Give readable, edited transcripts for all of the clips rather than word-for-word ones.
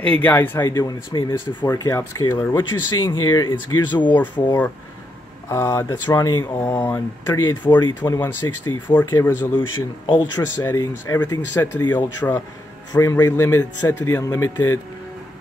Hey guys, how you doing? It's me, Mr. 4K Upscaler. What you're seeing here is Gears of War 4 that's running on 3840, 2160, 4K resolution, ultra settings, everything set to the ultra, frame rate limit set to the unlimited,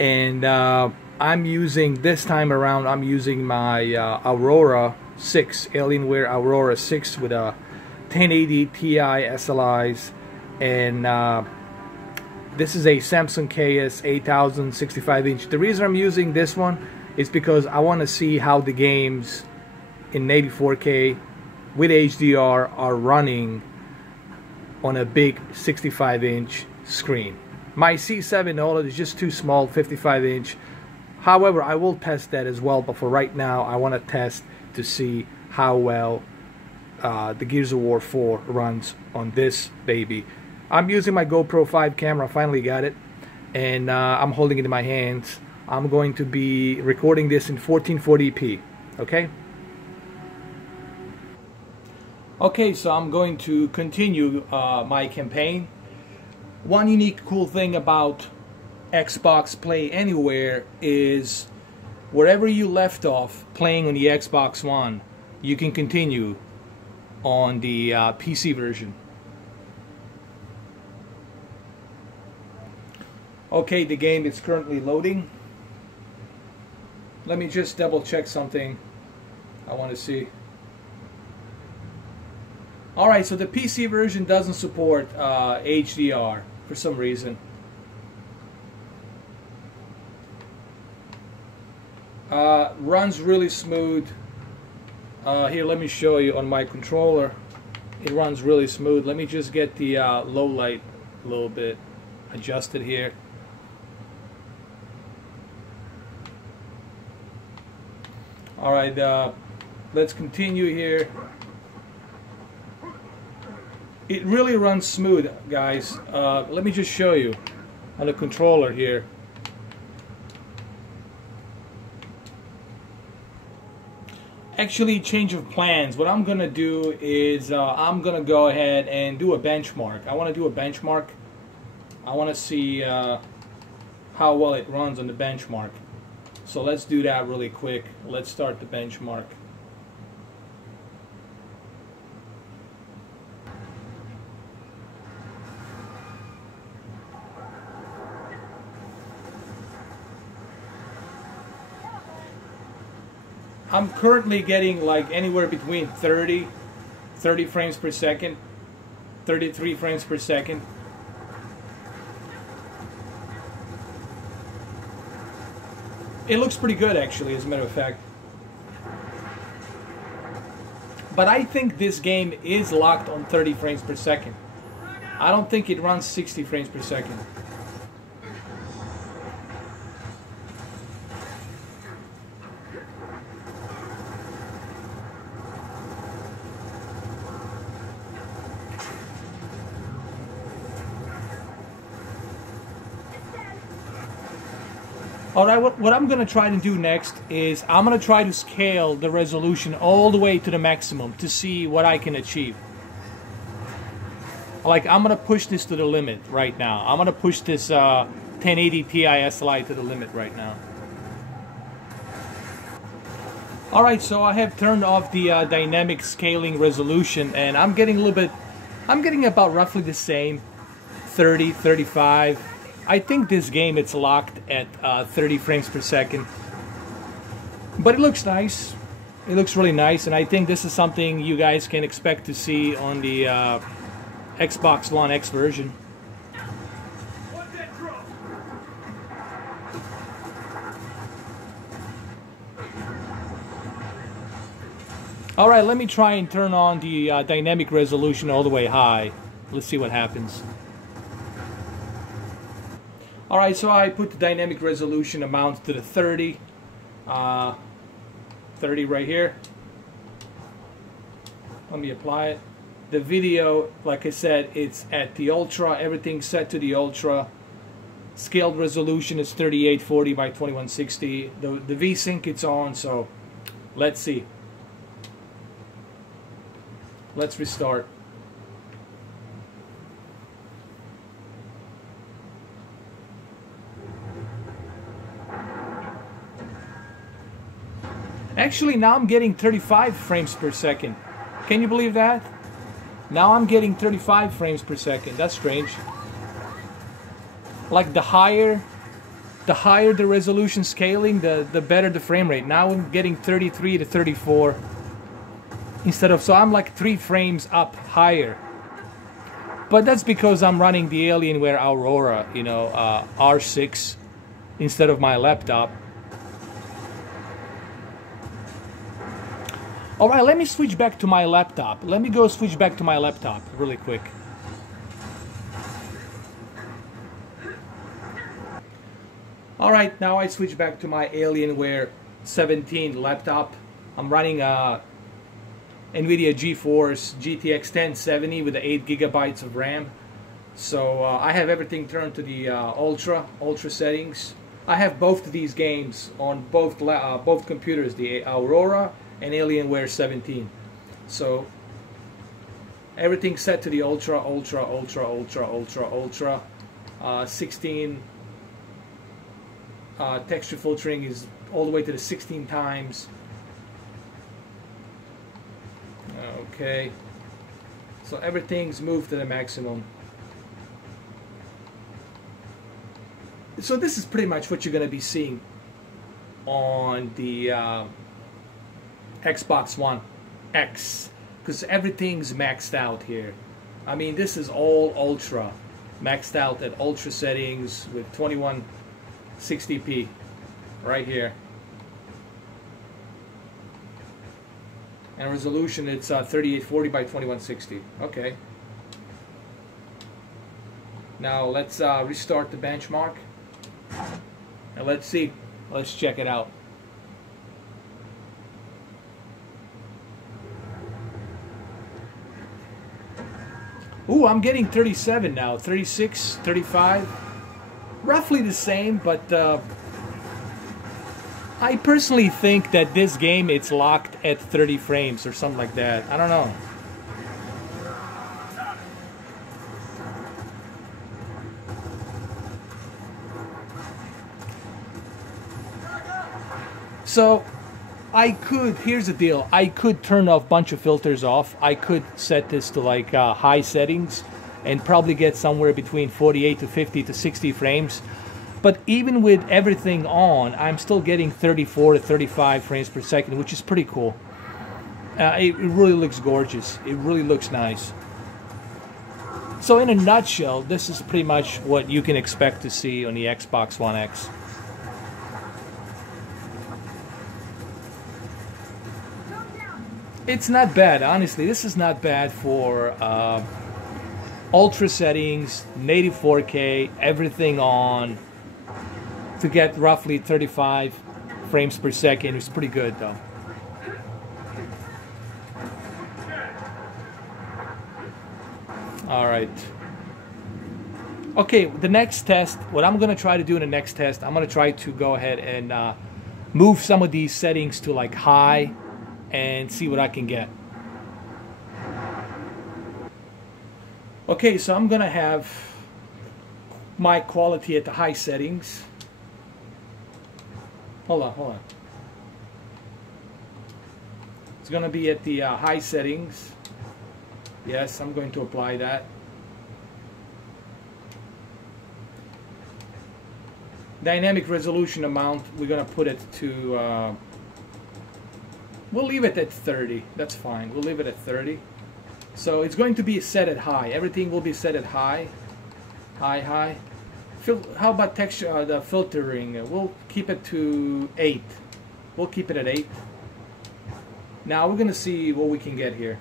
and I'm using, this time around, I'm using my Aurora 6, Alienware Aurora 6 with a 1080 Ti SLIs, and this is a Samsung KS A17 65-inch. The reason I'm using this one is because I want to see how the games in native 4K with HDR are running on a big 65-inch screen. My C7 OLED is just too small, 55-inch. However, I will test that as well, but for right now I want to test to see how well the Gears of War 4 runs on this baby. I'm using my GoPro 5 camera, I finally got it, and I'm holding it in my hands. I'm going to be recording this in 1440p, okay? Okay, so I'm going to continue my campaign. One unique cool thing about Xbox Play Anywhere is wherever you left off playing on the Xbox One, you can continue on the PC version. Okay, the game is currently loading. Let me just double check something I want to see. Alright, so the PC version doesn't support HDR for some reason. Runs really smooth. Here, let me show you on my controller. It runs really smooth. Let me just get the low light a little bit adjusted here. Alright, let's continue here. It really runs smooth, guys. Let me just show you on the controller here. Actually, change of plans. What I'm gonna do is I'm gonna go ahead and do a benchmark. I want to do a benchmark. I want to see how well it runs on the benchmark. So let's do that really quick. Let's start the benchmark. I'm currently getting like anywhere between 30 frames per second, 33 frames per second. It looks pretty good, actually, as a matter of fact. But I think this game is locked on 30 frames per second. I don't think it runs 60 frames per second. Alright, what I'm going to try to do next is I'm going to try to scale the resolution all the way to the maximum to see what I can achieve. Like, I'm going to push this to the limit right now. I'm going to push this 1080 Ti SLI to the limit right now. Alright, so I have turned off the dynamic scaling resolution, and I'm getting a little bit, I'm getting about roughly the same, 30, 35. I think this game, it's locked at 30 frames per second. But it looks nice. It looks really nice, and I think this is something you guys can expect to see on the Xbox One X version. Alright, let me try and turn on the dynamic resolution all the way high. Let's see what happens. Alright, so I put the dynamic resolution amount to the 30. 30 right here. Let me apply it. The video, like I said, it's at the ultra. Everything's set to the ultra. Scaled resolution is 3840 by 2160. The VSync it's on, so let's see. Let's restart. Actually, now I'm getting 35 frames per second. Can you believe that? Now I'm getting 35 frames per second. That's strange. Like the higher the resolution scaling, the better the frame rate. Now I'm getting 33 to 34 instead of, so I'm like 3 frames up higher. But that's because I'm running the Alienware Aurora, you know, R6 instead of my laptop. Alright, let me switch back to my laptop. Let me go switch back to my laptop really quick. Alright, now I switch back to my Alienware 17 laptop. I'm running a NVIDIA GeForce GTX 1070 with the 8 gigabytes of RAM. So I have everything turned to the ultra settings. I have both of these games on both computers, the Aurora and Alienware 17. So everything's set to the ultra. 16 texture filtering is all the way to the 16 times. Okay, so everything's moved to the maximum. So this is pretty much what you're going to be seeing on the Xbox One X, because everything's maxed out here. I mean, this is all ultra, maxed out at ultra settings with 2160p right here. And resolution, it's 3840 by 2160. Okay. Now let's restart the benchmark. And let's see. Let's check it out. Ooh, I'm getting 37 now. 36, 35. Roughly the same, but I personally think that this game, it's locked at 30 frames or something like that. I don't know. So I could, here's the deal, I could turn off a bunch of filters off. I could set this to like high settings and probably get somewhere between 48 to 50 to 60 frames. But even with everything on, I'm still getting 34 to 35 frames per second, which is pretty cool. It really looks gorgeous. It really looks nice. So in a nutshell, this is pretty much what you can expect to see on the Xbox One X. It's not bad, honestly. This is not bad for ultra settings, native 4K, everything on, to get roughly 35 frames per second. It's pretty good though. Alright. Okay, the next test, what I'm going to try to do in the next test, I'm going to try to go ahead and move some of these settings to like high and see what I can get. Okay, so I'm going to have my quality at the high settings. Hold on. It's going to be at the high settings. Yes, I'm going to apply that. Dynamic resolution amount, we're going to put it to, we'll leave it at 30. That's fine. We'll leave it at 30. So it's going to be set at high. Everything will be set at high. High. How about texture, the filtering? We'll keep it to 8. We'll keep it at 8. Now we're going to see what we can get here.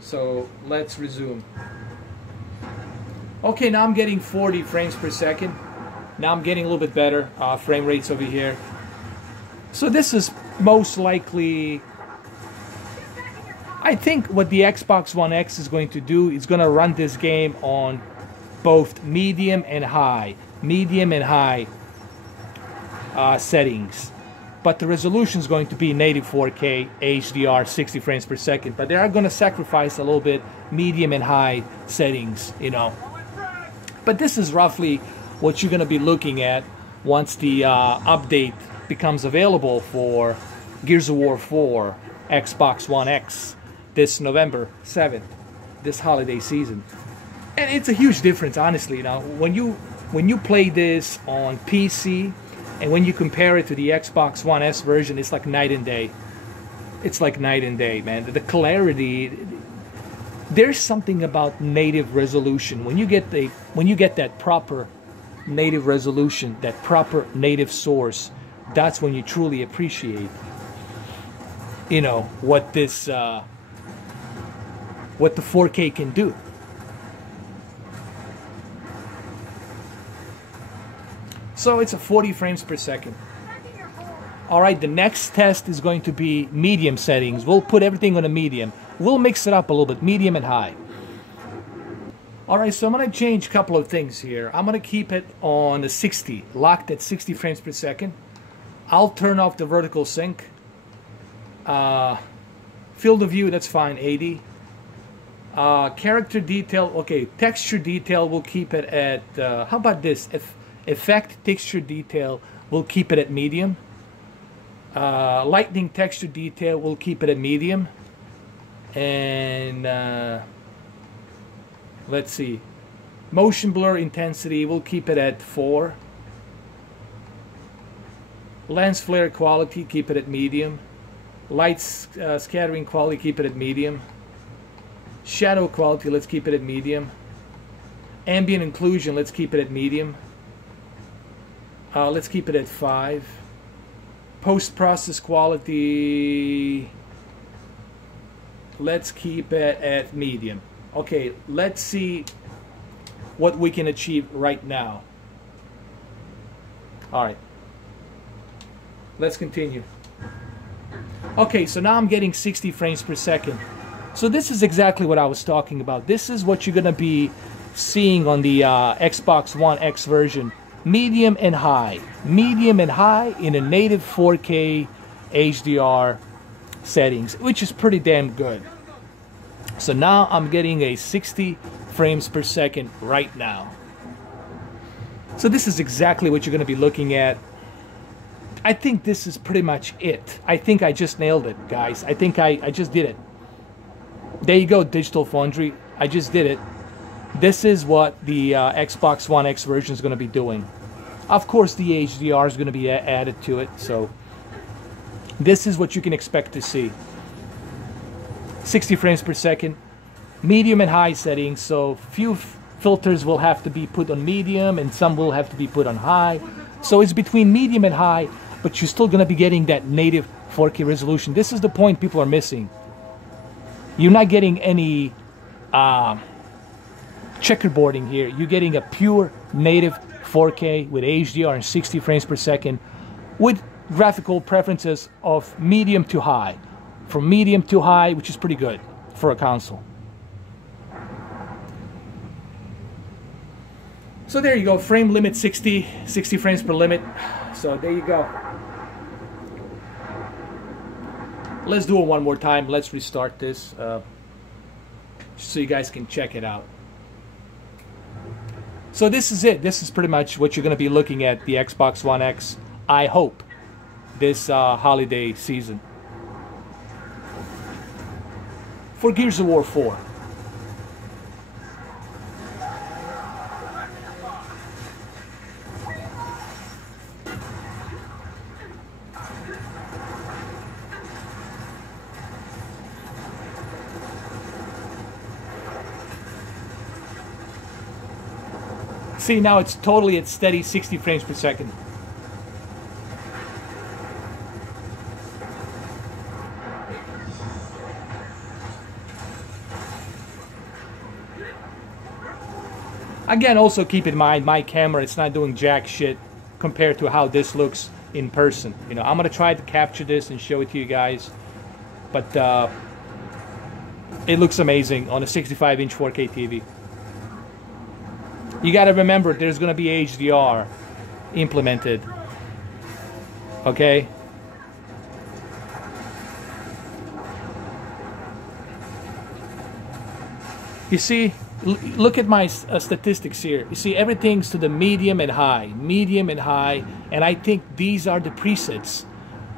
So let's resume. Okay, now I'm getting 40 frames per second. Now I'm getting a little bit better frame rates over here. So this is most likely, I think what the Xbox One X is going to do is going to run this game on both medium and high settings, but the resolution is going to be native 4K HDR 60 frames per second, but they are going to sacrifice a little bit medium and high settings, you know. But this is roughly what you're going to be looking at once the update becomes available for Gears of War 4 Xbox One X this November 7th, this holiday season. And it's a huge difference, honestly. Now, when you play this on PC and when you compare it to the Xbox One S version, it's like night and day. It's like night and day, man. The clarity, there's something about native resolution. When you get that proper native resolution, that proper native source, that's when you truly appreciate, you know, what this what the 4K can do. So it's a 40 frames per second. All right, the next test is going to be medium settings. We'll put everything on a medium. We'll mix it up a little bit, medium and high. All right, so I'm going to change a couple of things here. I'm going to keep it on a 60, locked at 60 frames per second. I'll turn off the vertical sync. Field of view, that's fine, 80. Character detail, okay, texture detail, we'll keep it at, how about this? Effect texture detail, we'll keep it at medium. Lightning texture detail, we'll keep it at medium. And let's see, motion blur intensity, we'll keep it at 4. Lens flare quality, keep it at medium. Light scattering quality, keep it at medium. Shadow quality, let's keep it at medium. Ambient occlusion, let's keep it at medium. Let's keep it at 5. Post-process quality, let's keep it at medium. Okay, let's see what we can achieve right now. All right, let's continue. Okay, so now I'm getting 60 frames per second. So this is exactly what I was talking about. This is what you're going to be seeing on the Xbox One X version. Medium and high. Medium and high in a native 4K HDR settings, which is pretty damn good. So now I'm getting a 60 frames per second right now. So this is exactly what you're going to be looking at. I think this is pretty much it. I think I just nailed it, guys. I think I just did it. There you go, Digital Foundry. I just did it. This is what the Xbox One X version is going to be doing. Of course, the HDR is going to be added to it. So this is what you can expect to see. 60 frames per second, medium and high settings. So few filters will have to be put on medium and some will have to be put on high. So it's between medium and high, but you're still going to be getting that native 4K resolution. This is the point people are missing. You're not getting any checkerboarding here. You're getting a pure native 4K with HDR and 60 frames per second with graphical preferences of medium to high. From medium to high, which is pretty good for a console. So there you go, frame limit 60 frames per limit. So there you go. Let's do it one more time. Let's restart this so you guys can check it out. So this is it. This is pretty much what you're going to be looking at the Xbox One X, I hope, this holiday season. For Gears of War 4. See, now it's totally at steady 60 frames per second. Again, also keep in mind, my camera, it's not doing jack shit compared to how this looks in person. You know, I'm gonna try to capture this and show it to you guys, but it looks amazing on a 65-inch 4K TV. You got to remember, there's going to be HDR implemented. Okay? You see, look at my statistics here. You see, everything's to the medium and high, and I think these are the presets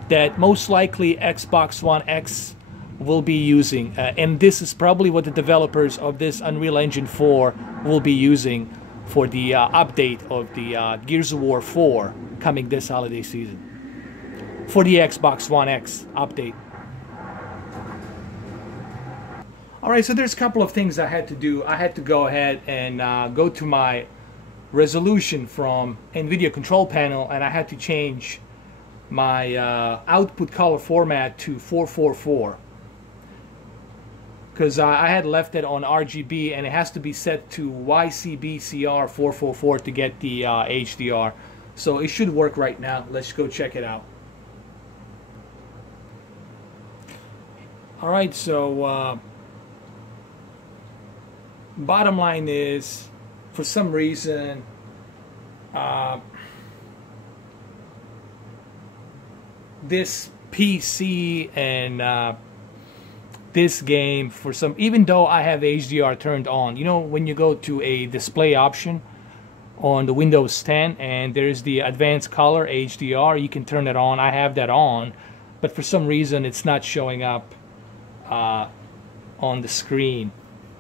that most likely Xbox One X will be using, and this is probably what the developers of this Unreal Engine 4 will be using for the update of the Gears of War 4 coming this holiday season for the Xbox One X update. Alright, so there's a couple of things I had to do. I had to go ahead and go to my resolution from NVIDIA control panel, and I had to change my output color format to 444, because I had left it on RGB, and it has to be set to YCBCR 444 to get the HDR. So it should work right now. Let's go check it out. Alright, so bottom line is, for some reason, this PC and this game, for some, even though I have HDR turned on, you know, when you go to a display option on the Windows 10 and there's the advanced color HDR, you can turn it on. I have that on, but for some reason it's not showing up on the screen,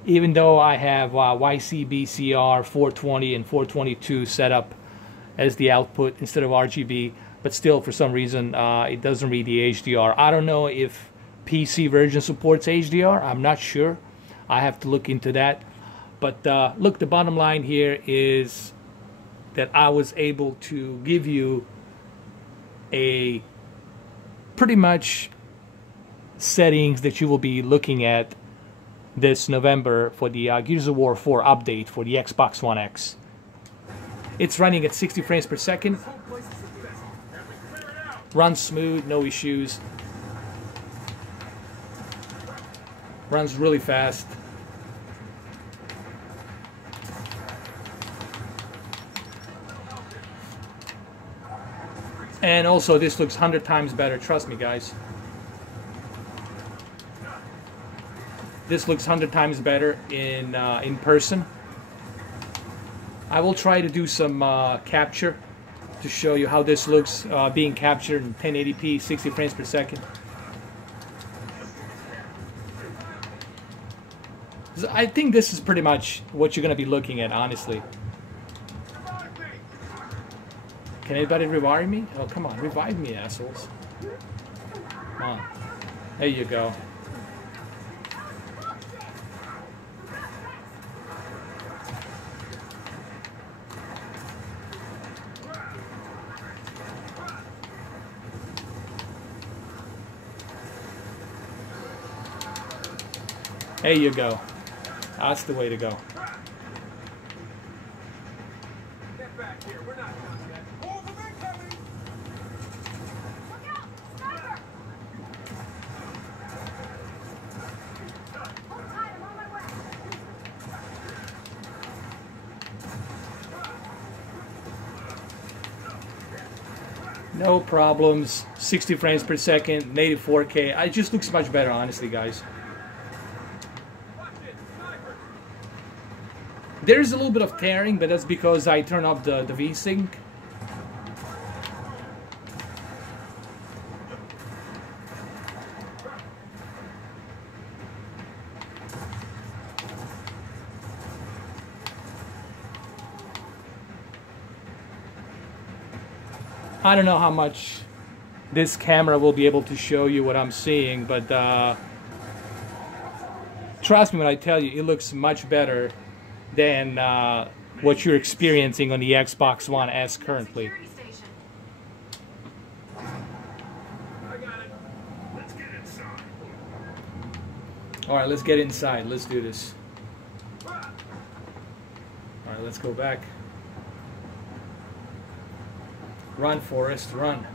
even though I have YCBCR 420 and 422 set up as the output instead of RGB, but still for some reason it doesn't read the HDR. I don't know if PC version supports HDR. I'm not sure. I have to look into that. But look, the bottom line here is that I was able to give you a pretty much settings that you will be looking at this November for the Gears of War 4 update for the Xbox One X. It's running at 60 frames per second. Runs smooth, no issues. Runs really fast. And also this looks 100 times better, trust me guys. This looks 100 times better in person. I will try to do some capture to show you how this looks being captured in 1080p, 60 frames per second. I think this is pretty much what you're going to be looking at, honestly. Can anybody revive me? Oh, come on, revive me, assholes. Come on. There you go. There you go. That's the way to go. Get back here. We're not done yet. Hold the big coming. Look out! Sniper! Hold tight, I'm on my way. No problems. 60 frames per second, native 4K. It just looks much better, honestly, guys. There's a little bit of tearing, but that's because I turned off the VSync. I don't know how much this camera will be able to show you what I'm seeing, but trust me when I tell you, it looks much better than what you're experiencing on the Xbox One S currently. Alright, let's get inside. Let's do this. Alright, let's go back. Run, Forrest, run.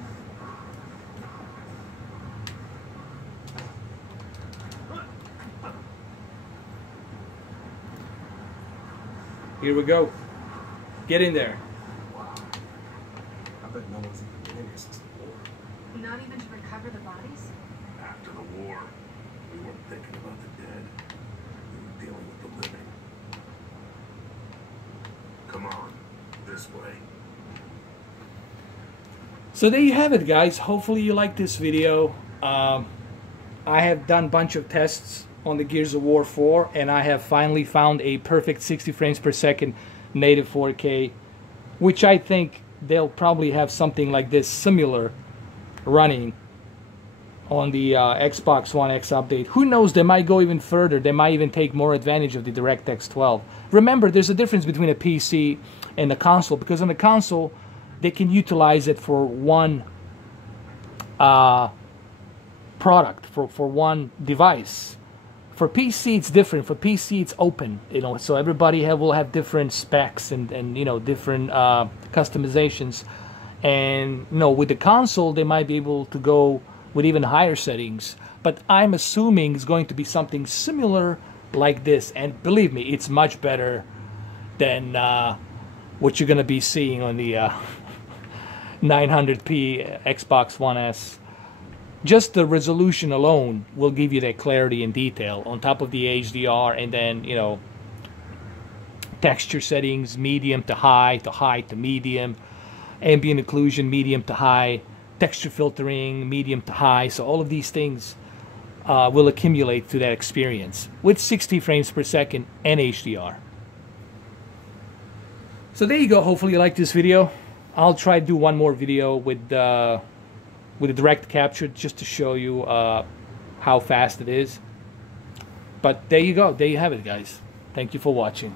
Here we go. Get in there. I bet no one's even been in here since the war. Not even to recover the bodies? After the war, we weren't thinking about the dead. We were dealing with the living. Come on, this way. So there you have it, guys. Hopefully you like this video. I have done a bunch of tests on the Gears of War 4, and I have finally found a perfect 60 frames per second native 4K, which I think they'll probably have something like this similar running on the Xbox One X update. Who knows, they might go even further. They might even take more advantage of the DirectX 12. Remember, there's a difference between a PC and a console, because on the console they can utilize it for one product, for one device. For PC it's different. For PC it's open, you know, so everybody will have different specs and you know, different customizations. And you know, with the console they might be able to go with even higher settings, but I'm assuming it's going to be something similar like this. And believe me, it's much better than what you're gonna be seeing on the 900p Xbox One S. Just the resolution alone will give you that clarity and detail on top of the HDR, and then, you know, texture settings, medium to high to medium, ambient occlusion, medium to high, texture filtering, medium to high. So all of these things will accumulate to that experience with 60 frames per second and HDR. So there you go. Hopefully you like this video. I'll try to do one more video with the direct capture, just to show you how fast it is. But there you go. There you have it, guys. Thank you for watching.